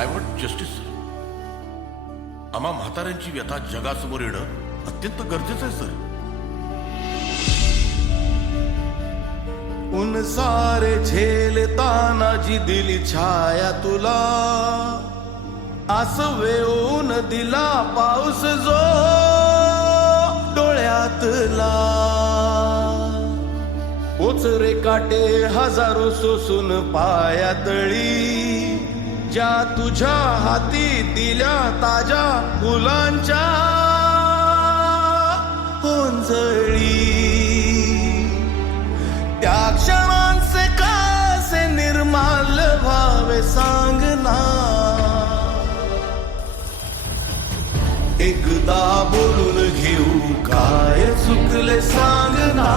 I want justice sir. आम्हा म्हाताऱ्यांची व्यथा जगासमोर येणं अत्यंत गरजेचं आहे सर. उन सारे झेलताना जी दिली छाया तुला, आसवेऊन दिला पाऊस जो डोळ्यातला. ओचरे काटे हजारो सोसून पायातळी, ज्या तुझ्या हाती दिल्या ताज्या फुलांच्या होंजळी. त्या क्षणांचे कसे निर्माल्य व्हावे सांग ना. एकदा बोलून घेऊ काय चुकले सांग ना.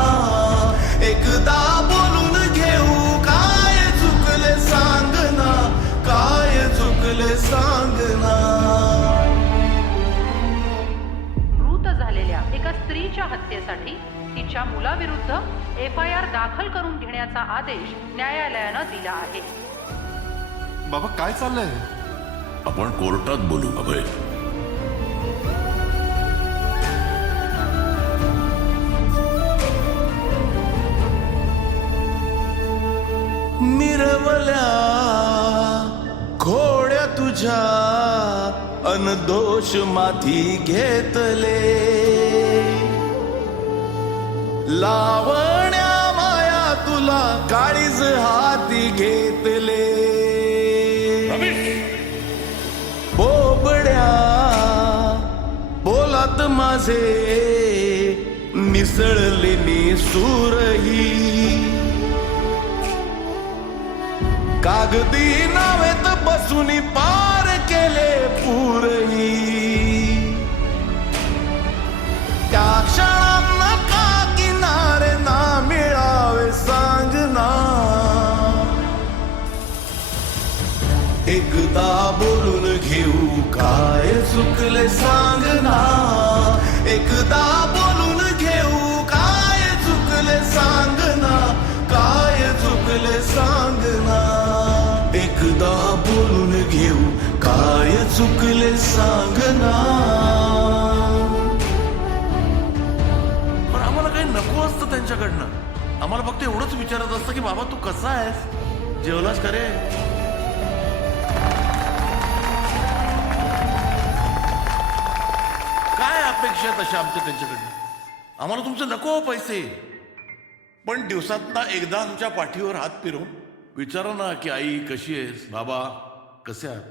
एकदा बोलून घेऊ काय चुकले सांग ना. काय चुकले सांग ना. मृत झालेल्या एका स्त्रीच्या हत्येसाठी तिच्या मुलाविरुद्ध FIR दाखल करून घेण्याचा आदेश न्यायालयानं दिला आहे. बाबा काय चाललंय? आपण कोर्टात बोलू अभय. मिरवल्या घोड्या तुझ्या अनदोष माथी घेतले. लावण्या माया तुला काळीज हाती घेतले. बोबड्या बोलात माझे मिसळले निसूरही. कागदी नावेत बसून पार केले पूरही. त्या क्षणांना का किनारे ना मिळावे सांग ना. एकदा बोलून घेऊ काय चुकले सांग ना. एकदा बोलून घेऊ काय चुकले सांग ना. काय चुकले सांग ना. एकदा बोलून घेऊ काय चुकले सांग ना. पण आम्हाला काही नको असतं त्यांच्याकडनं. आम्हाला फक्त एवढंच विचारत असतं की बाबा तू कसा आहेस, जेवलास का रे. काय अपेक्षा आहेत अशा आमच्या त्यांच्याकडनं. आम्हाला तुमचे नको पैसे, पण दिवसातना एकदा आमच्या पाठीवर हात फिरवून विचारा ना की आई कशी आहेस, बाबा कसे आहात.